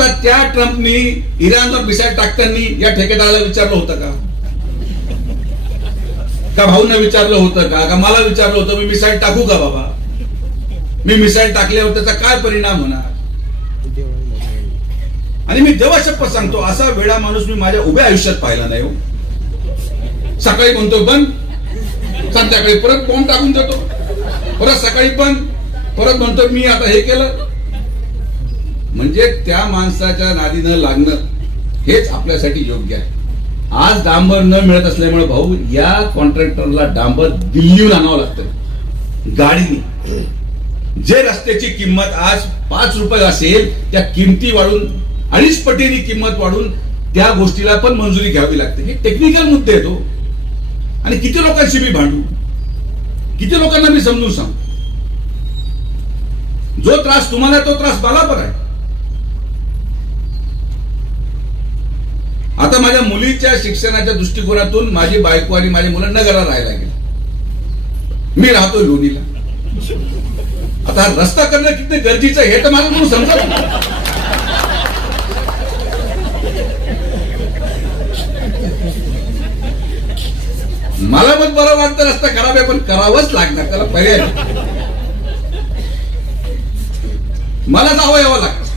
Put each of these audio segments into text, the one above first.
आता त्या ट्रम्पनी इराणवर मिसाईल टाकताना या ठेकेदाराला विचारलं होतं का भाऊंना विचारलं होतं का मला विचारलं होतं मी मिसाईल टाकू का बाबा, मी मिसाईल टाकल्यावर त्याचा काय परिणाम होणार? आणि मी देवा शपथ सांगतो असा वेळा माणूस मी माझ्या उभ्या आयुष्यात पाहिला नाही हो. सकाळी म्हणतो बंद, संध्याकाळी परत बॉम्ब टाकून देतो, परत सकाळी बंद, परत म्हणतो मी आता हे केलं. म्हणजे त्या माणसाच्या नादी न लागणं हेच आपल्यासाठी योग्य आहे. आज डांबर न मिळत असल्यामुळे भाऊ या कॉन्ट्रॅक्टरला डांबर दिल्लीहून आणावं लागतं गाडीने. जे रस्त्याची किंमत आज 5 रुपये असेल त्या किमती वाढून 2.5 पटीने किंमत वाढून त्या गोष्टीला पण मंजुरी घ्यावी लागते. हे टेक्निकल मुद्दे आहेत हो. आणि किती लोकांशी मी भांडू, किती लोकांना मी समजून सांगू. जो त्रास तुम्हाला तो त्रास मला पण आहे. आता माझ्या मुलीच्या शिक्षणाच्या दृष्टिकोनातून माझी बायको आणि माझी मुलं नगरला राहायला गेली, मी राहतोय लोणीला. आता हा रस्ता करणं किती गरजेचं हे तर मला म्हणून समजत नाही. मला पण बरं वाटतं रस्ता खराब आहे पण करावंच लागणार, त्याला पर्याय नाही. मला जावं यावं लागतं.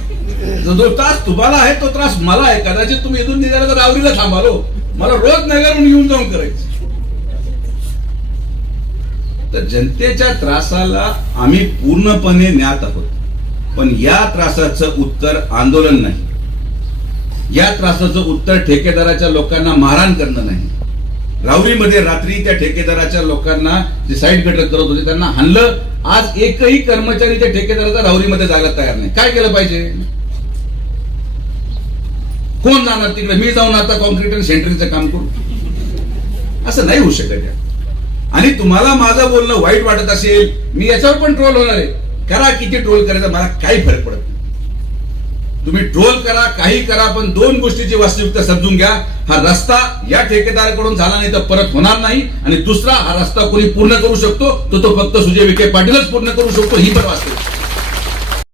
जो त्रास तुम्हाला आहे तो त्रास मला आहे. कदाचित तुम्ही इथून निघाला तर रावरीला थांबालो, मला रोज नगरून येऊन जाऊन करायचं. तर जनतेच्या त्रासाला आम्ही पूर्णपणे ज्ञात आहोत, पण या त्रासाचं उत्तर आंदोलन नाही, या त्रासाचं उत्तर ठेकेदाराच्या लोकांना मारहाण करणं नाही. राहुरीमध्ये रात्री त्या ठेकेदाराच्या लोकांना जे साईड गटर करत होते त्यांना हाणलं. आज एकही कर्मचारी त्या ठेकेदाराचा राहुरीमध्ये जायला तयार नाही. काय केलं पाहिजे? कोण जाणार तिकडे? मी जाऊन आता कॉन्क्रीट आणि सेंटरिंगचं काम करू? असं नाही होऊ शकत. आणि तुम्हाला माझं बोलणं वाईट वाटत असेल, मी याच्यावर पण ट्रोल होणार आहे. करा, किती ट्रोल करायचा मला काही फरक पडत नाही. तुम्ही ट्रोल करा, काही करा, पण 2 गोष्टीची वास्तविकता समजून घ्या. हा रस्ता या ठेकेदाराकडून झाला नाही तर परत होणार नाही. आणि दुसरा, हा रस्ता कोणी पूर्ण करू शकतो तो फक्त सुजय विखे पाटीलच पूर्ण करू शकतो, ही पण वास्तविकता.